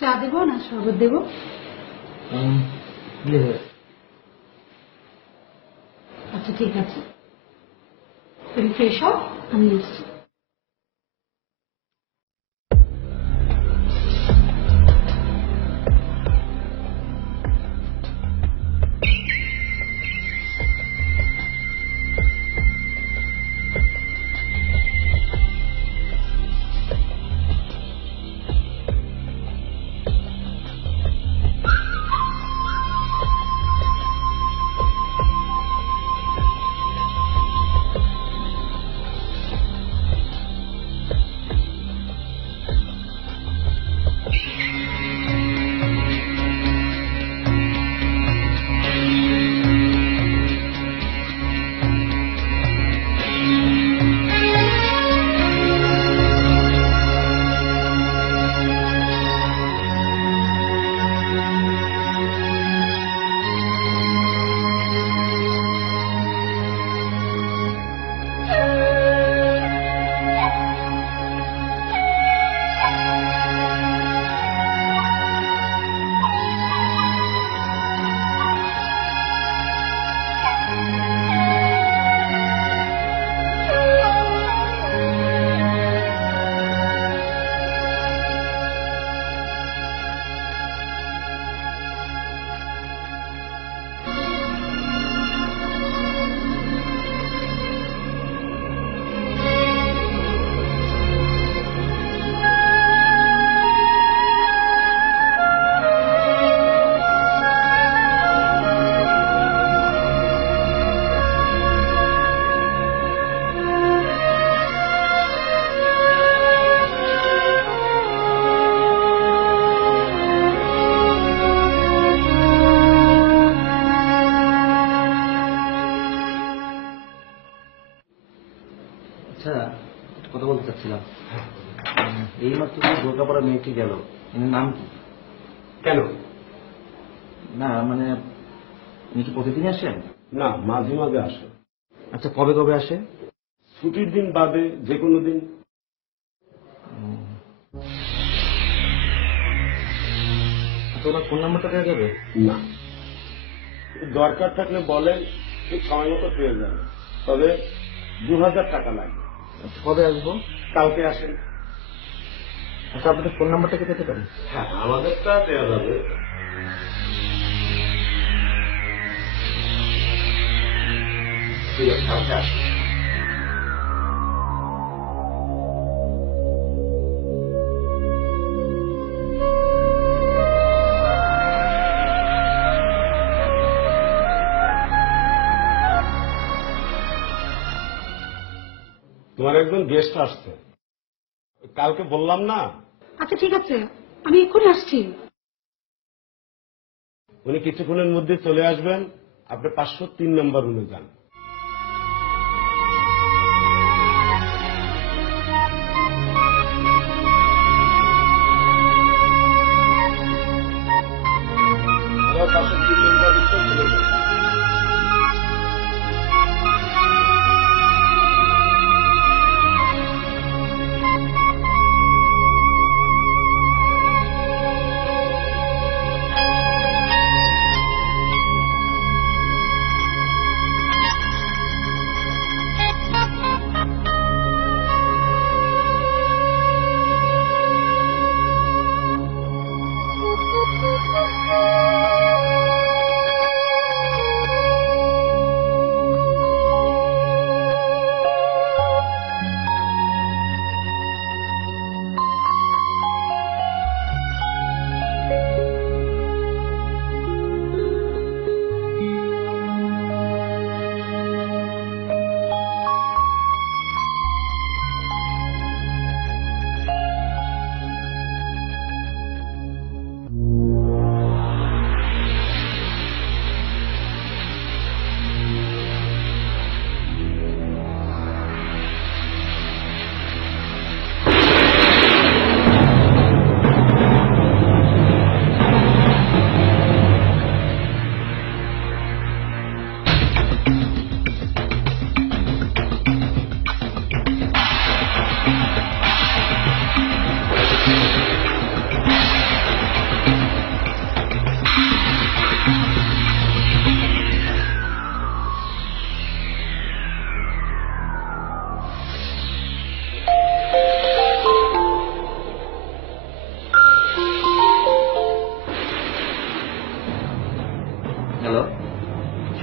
চা দেবো না শরবত দেবো? আচ্ছা ঠিক আছে, তুমি ফ্রেশ হও, আমি এসছি। আচ্ছা, কথা বলতে চাচ্ছিলাম। এই মাত্র বোরকাপড়া মেয়েটি গেল, এর নাম কি? কেন? না মানে উনি কি প্রতিদিন আসেন? না, মাঝে মাঝে আসে। আচ্ছা, কবে কবে আসে? ছুটির দিন বাদে যে কোনো দিন। আচ্ছা, ওনার ফোন নাম্বারটা দেওয়া যাবে? না, দরকার থাকলে বলেন, ঠিক সময় মতো পেয়ে যাবে। তবে 2000 টাকা লাগবে। আচ্ছা, কবে আসবো? কালকে আসেন। আচ্ছা, আপনাদের ফোন নাম্বারটা কি পেতে পারি? হ্যাঁ, আমাদেরটা দেওয়া যাবে। ঠিক আছে, কালকে আসেন। তোমার একজন গেস্ট আসছে, কালকে বললাম না? আচ্ছা ঠিক আছে, আমি এক্ষুনি আসছি। উনি কিছুক্ষণের মধ্যে চলে আসবেন। আপনি 503 নম্বর রুমে যান। আবার 503 নম্বর রুমে চলে যান।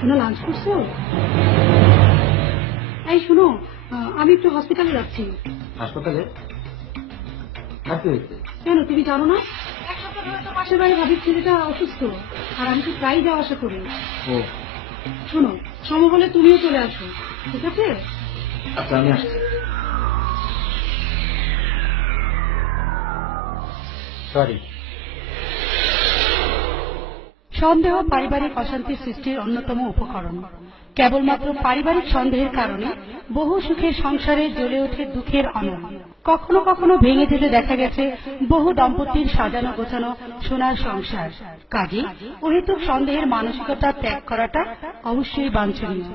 শোনো, লাঞ্চ করছো? এই শোনো, আমি একটু হসপিটালে যাচ্ছি। হাসপাতালে? আর কি হয়েছে? কেন তুমি জানো না? এক সপ্তাহ ধরে তো পাশের বাড়ি ভাবির ছেলেটা অসুস্থ, আর আমি তো প্রায় যাওয়া আসা করি। ও শোনো, সময় হলে তুমিও চলে আসো, ঠিক আছে? আচ্ছা, আমি আসছি। সরি। সন্দেহ পারিবারিক অশান্তি সৃষ্টির অন্যতম উপকরণ। কেবলমাত্র পারিবারিক সন্দেহের কারণে বহু সুখের সংসারে জ্বলে ওঠে দুঃখের অনল। কখনো কখনো ভেঙে যেতে দেখা গেছে বহু দম্পতির সাজানো গোছানো সোনার সংসার। কাজে অহেতুক সন্দেহের মানসিকতা ত্যাগ করাটা অবশ্যই বাঞ্ছনীয়।